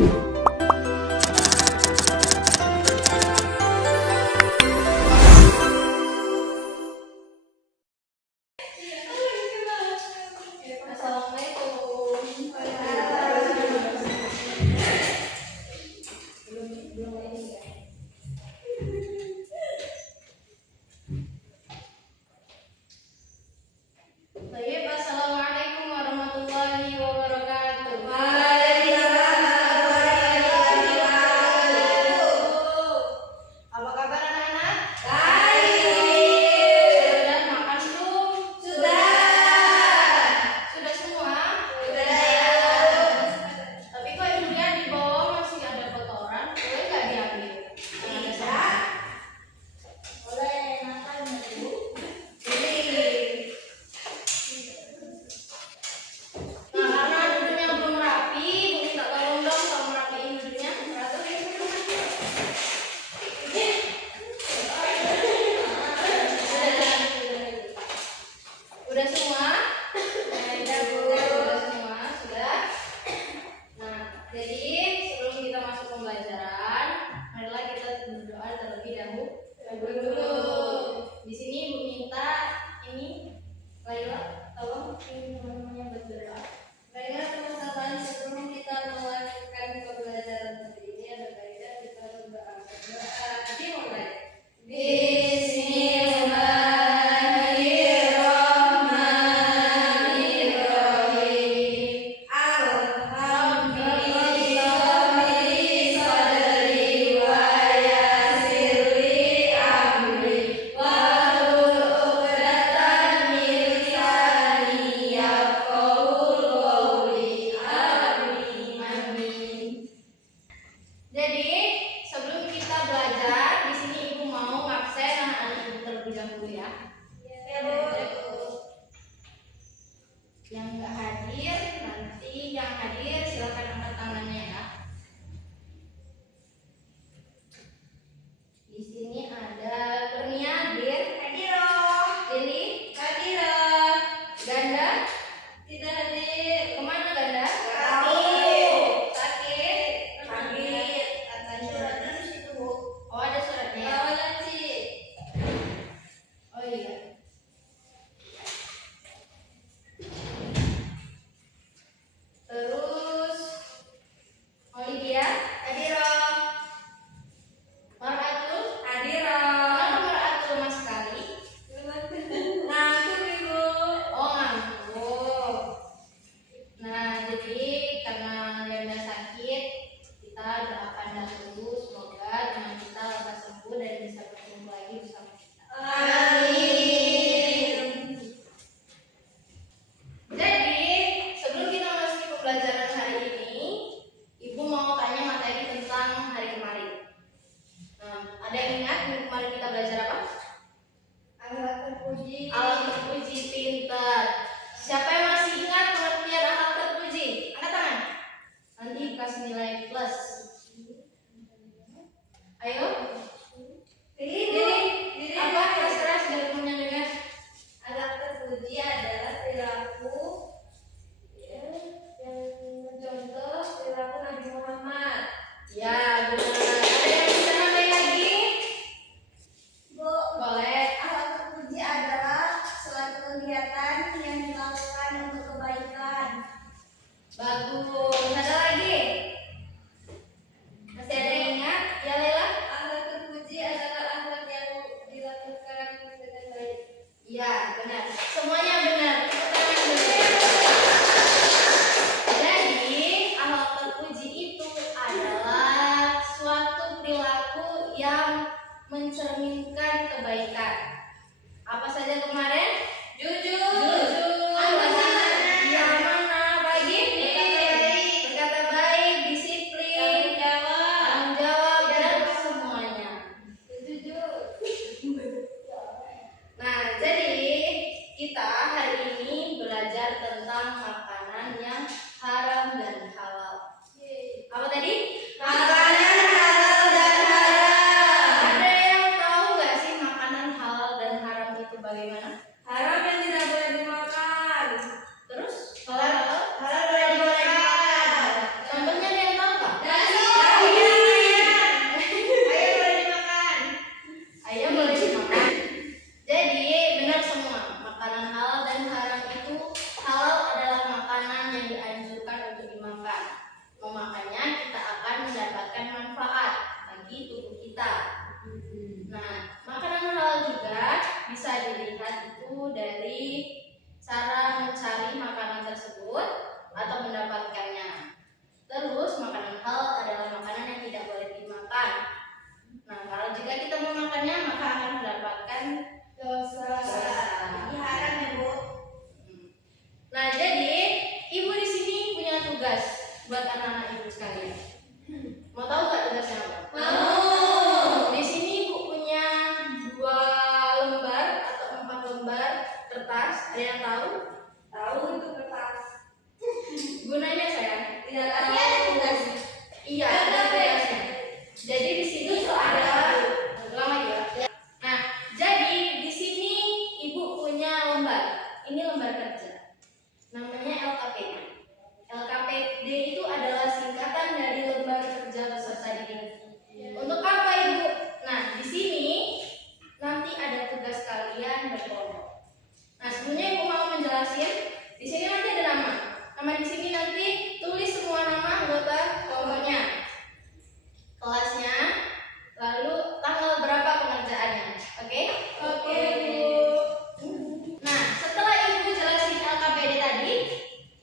Assalamualaikum warahmatullahi wabarakatuh. Apa kabar anak-anak? Sudah makan belum? Sudah semua? Tapi kok ibunya di bawah masih ada kotoran, boleh nggak diambil? Boleh, makan ibu. Udah semua? Udah semua, sudah. Nah, jadi sebelum kita masuk pembelajaran, marilah kita berdoa terlebih dahulu. Di sini Ibu minta ini Laila, tolong ini teman-temannya berdoa. Laila, teman-teman, sebelum kita melakukan pembelajaran seperti ini, ada baiknya kita berdoa. Dimulai. Jadi sebelum kita belajar, di sini Ibu mau ngabsen anak-anak Ibu terlebih dahulu ya. Yang nggak hadir, nanti yang hadir silakan angkat tangannya ya. Di sini ada Kurnia, hadir. Lili, Ganda, tidak hadir. Kemana Ganda? Oh, ada suratnya. Oh iya. Terus Olivia, Maratul, kenapa Maratul mas sekali? Oh, ngantuk. Nah, jadi karena Ganda sakit, kita doakan dahulu semoga teman kita lekas sembuh dan bisa bertemu lagi bersama kita. Jadi, sebelum kita masuk ke pembelajaran hari ini, Ibu mau tanya materi tentang hari kemarin. Nah, ada yang ingat minggu kemarin kita belajar apa? Alat terpuji, pintar. Siapa yang masih ingat pengertian alat terpuji? Angkat tangan. Nanti kasih nilai plus. Ayo. Diri. Apa keras-keras biar temennya dengar? Alat terpuji adalah perilaku yang mencontoh perilaku Nabi Muhammad. Ya, benar. Ada yang bisa nambahin lagi? Bu, Boleh. alat terpuji adalah suatu kegiatan yang dilakukan untuk kebaikan. Bagus. Ada lagi? Masih ada yang ingat? Ya, Lela? Alat terpuji adalah alat yang dilakukan dengan baik. Ya, benar. Semuanya benar. Tepuk tangan dulu. Jadi, alat terpuji itu adalah suatu perilaku yang mencerminkan kebaikan. Apa saja kemarin? Jujur. Apa saja? Yang mana? Bagi? memakannya kita akan mendapatkan manfaat bagi tubuh kita. Nah, makanan halal juga bisa dilihat itu dari cara mencari makanan tersebut atau mendapatkannya. Terus makanan halal adalah makanan yang tidak boleh dimakan. Nah, kalau jika kita memakannya maka akan mendapatkan Dosa. Ini haram ya, Bu. Nah, jadi ibu di sini punya tugas buat anak-anak ibu sekalian. Mau tahu nggak tugasnya apa? Mau. Di sini ibu punya 2 lembar atau 4 lembar kertas. Ada yang tahu? Tahu itu kertas. Gunanya sayang? Tidak pasti ada tugasnya. Iya, ada tugasnya. Jadi di sini ada ulang lagi ya. Nah, jadi di sini ibu punya lembar. Ini lembar kerja. Namanya LKPD. LKPD itu adalah singkatan dari lembar kerja peserta didik. Untuk apa ibu? Nah, di sini nanti ada tugas kalian berkelompok. Nah, sebelumnya ibu mau menjelasin. Di sini nanti ada nama. Nama di sini nanti tulis semua nama anggota kelompoknya, kelasnya, lalu tanggal berapa pengerjaannya. Oke? Oke, Bu. Nah, setelah ibu jelasin LKPD tadi,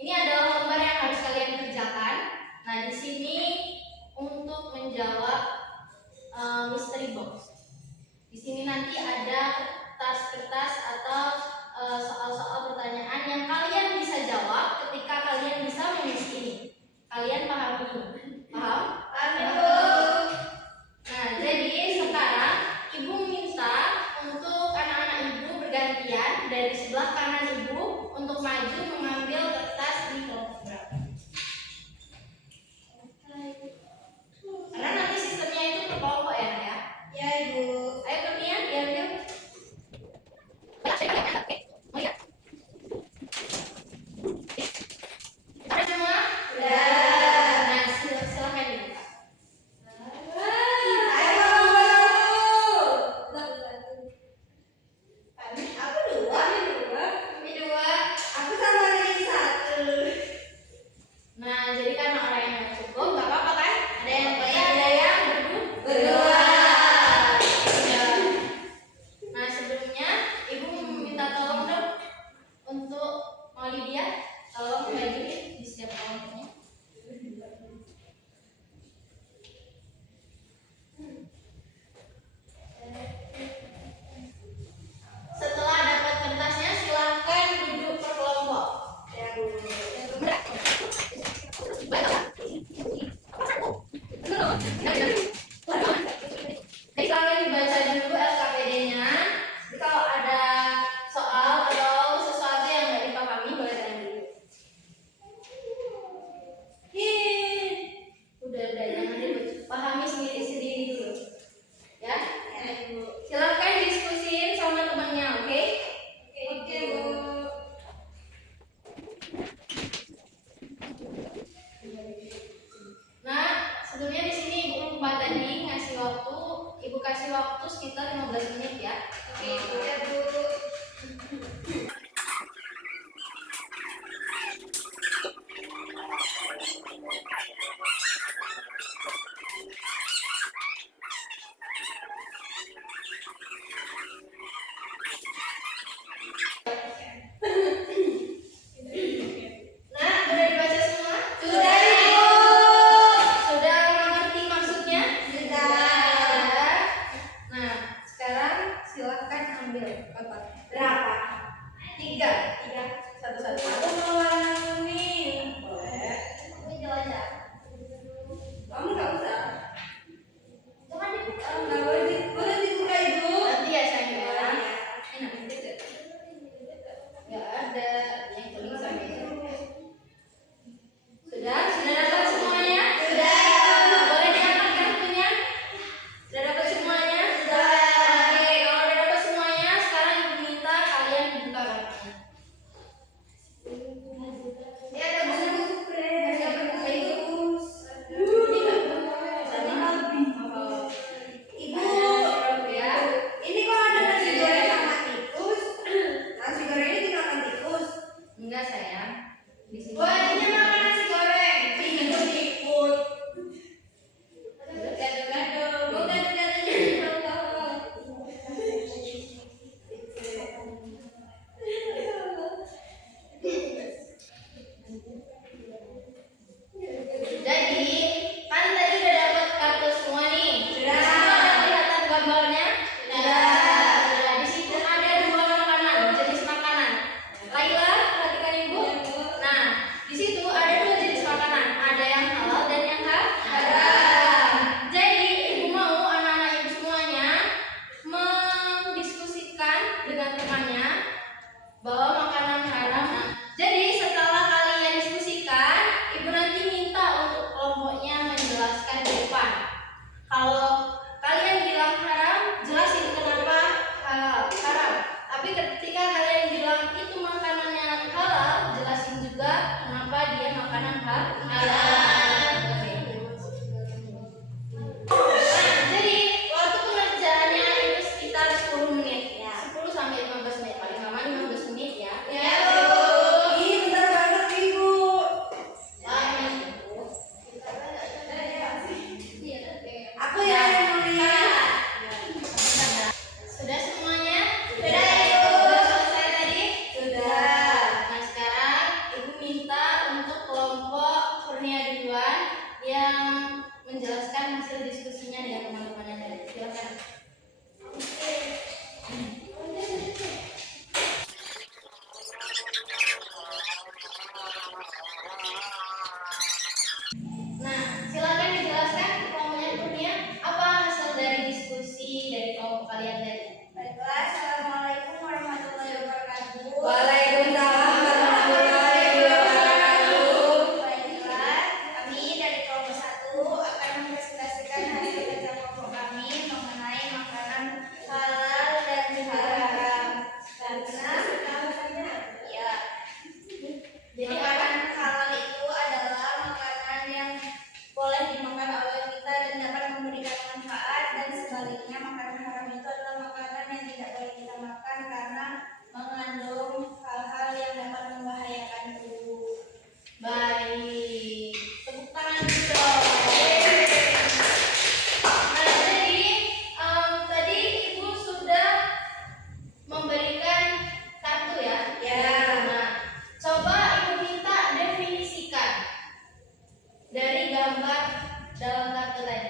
ini adalah lembar yang harus kalian kerjakan. Nah, di sini untuk menjawab mystery box. Di sini nanti ada kertas-kertas atau soal-soal pertanyaan yang kalian bisa jawab ketika kalian bisa mengisi ini. Kalian paham ini? Paham? Paham, Bu. Nah, jadi sekarang ibu minta untuk anak-anak ibu bergantian dari sebelah kanan ibu untuk maju mengambil kertas di kelompok berapa. Karena nanti sistemnya itu per kelompok ya, Nak, ya. Ya, Ibu. Ayo kalian diambil. Ada semua? Udah. Nah, silakan dibuka. Ayo. Aku dua. Ini 2. Aku sama Riri 1. Nah, jadi karena orang yang nggak cukup, nggak apa-apa kan? Ada yang Berdua. Ya. Nah, sebelumnya ibu minta tolong dong untuk Maulidia, tolong bajuin di setiap kelompoknya. Setelah dapat kertasnya, silahkan duduk per kelompok. Ya, Bu. Jadi kalian dibaca dulu LKPD-nya. Jadi kalau ada soal atau sesuatu yang nggak dipahami boleh tanya dulu. Udah jangan ribut. Pahami sendiri dulu. Ya. Ya, Ibu. Silakan diskusiin sama temannya, oke? Oke, Bu. Nah, sebelumnya di sini Ibu lupa tadi ngasih waktu, Ibu kasih waktu sekitar 15 menit ya. Oke, Bu. Ya, Bu. Nah, udah dibaca semua? Sudah, Ibu. Sudah mengerti maksudnya? Sudah. Nah, sekarang silakan ambil halal. Nah, jadi waktu pengerjaannya itu sekitar 10 menit. 10 sampai 15 menit, paling lama 15 menit ya. Ih, bentar banget Ibu. Aku yang nulis. Sudah semuanya? Sudah, Ibu. Sudah selesai tadi? Sudah. Nah, sekarang Ibu minta untuk kelompok Kurnia duluan yang menjelaskan hasil diskusinya dengan teman-temannya tadi. Silakan. Nah, silakan dijelaskan kelompoknya Kurnia apa hasil dari diskusi dari kelompok kalian tadi. Baiklah, Assalamualaikum warahmatullahi wabarakatuh. Waalaikumsalam warahmatullahi wabarakatuh. Baiklah, kami dari kelompok 1 akan mempresentasikan hasil kerja kelompok kami mengenai makanan halal dan haram. Karena ya, jadi makanan halal itu adalah makanan yang boleh dimakan oleh kita dan dapat memberikan manfaat, dan sebaliknya makanan haram itu adalah makanan yang tidak boleh kita makan karena mengandung hal-hal yang dapat membahayakan tubuh. Baik, tepuk tangan dulu dong. Nah, jadi tadi Ibu sudah memberikan kartu ya? Ya. Nah, coba Ibu minta definisikan dari gambar dalam kartu tadi.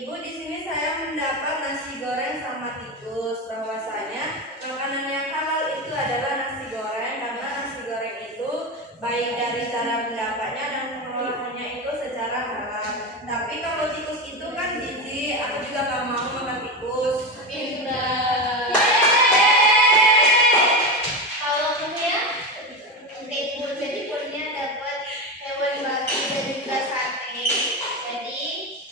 Ibu, di sini saya mendapat nasi goreng sama tikus. Bahwasanya makanan yang halal itu adalah nasi goreng karena nasi goreng itu baik dari cara mendapatnya dan pengolahannya itu secara halal. Tapi kalau tikus itu kan jijik, aku juga gak mau makan tikus. Pintar. Kalau Kurnia? Oke Ibu, jadi Kurnia dapat hewan babi dan juga sate. Jadi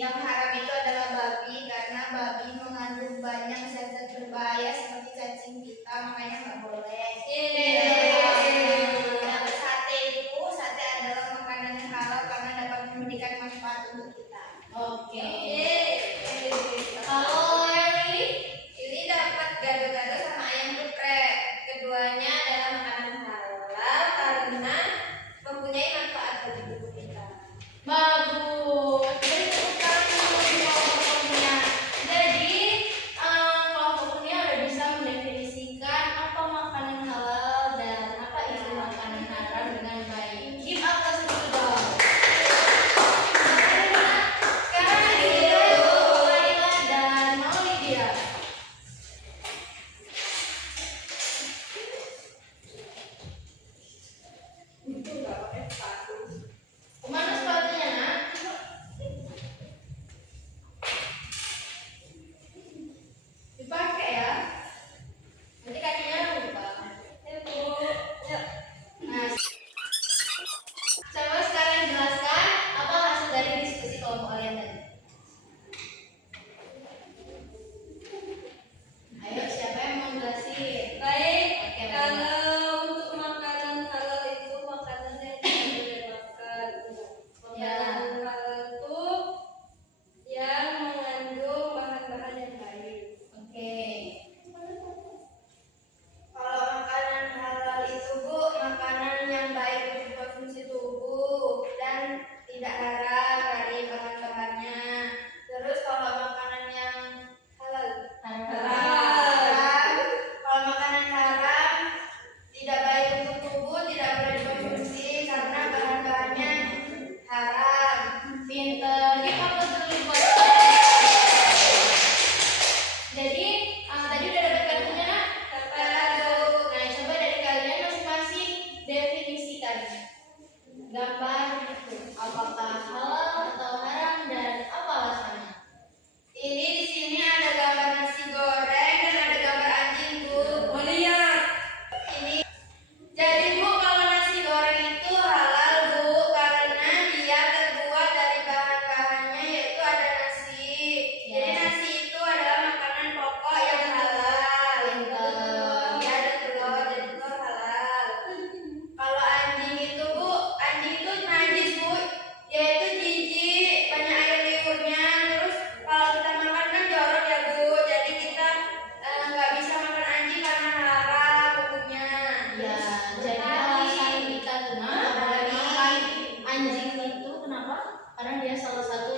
yang haram itu adalah babi karena babi mengandung banyak zat-zat berbahaya seperti cacing pita, makanya nggak boleh. Dan sate adalah makanan yang halal karena dapat memberikan manfaat untuk kita. Oke. Kalau yang Ini dapat gado-gado sama ayam geprek. Keduanya adalah makanan halal karena mempunyai manfaat bagi tubuh kita. bagus. Jadi tepuk tangan dulu di kelompok Kurnia. Jadi kelompok Kurnia udah bisa mendefinisikan apa makanan halal dan apa itu makanan haram dengan baik. Give up atas itu dong. Sekarang Ibu, Laila dan Maulidia. Kemana sepatunya, Nak? Dipakai ya. Nanti kakinya lupa. Nah, coba sekarang jelaskan apa hasil dari diskusi kelompok kalian tadi. Ayo, siapa yang mau jelasin? Baik, Oke, kalau untuk makanan halal itu makanan yang tidak boleh makan. Makanan halal itu yang mengandung bahan-bahan yang baik. Oke. Kalau makanan halal itu Bu, makanan yang baik untuk konsumsi tubuh dan tidak haram dari bahan-bahannya. Terus kalau makanan yang halal, haram. Kalau makanan haram tidak baik untuk tubuh, tidak boleh dikonsumsi karena bahan-bahannya haram. Pinter. Give up dulu buat. Jadi tadi udah dapat kartunya, Nak? Nah, coba dari kalian masing-masing definisikan gambar itu. Apakah halal atau haram dan apa alasannya? Ini di sini ada gambar nasi goreng dan ada gambar anjing Bu. Mau lihat? Ini jadi Bu, kalau nasi goreng itu halal Bu karena dia terbuat dari bahan-bahannya yaitu ada nasi. Ya. Jadi nasi itu adalah makanan pokok yang halal. Pinter. Ya, ada telur, jadi telur halal. Kalau anjing itu Bu, karena dia salah satu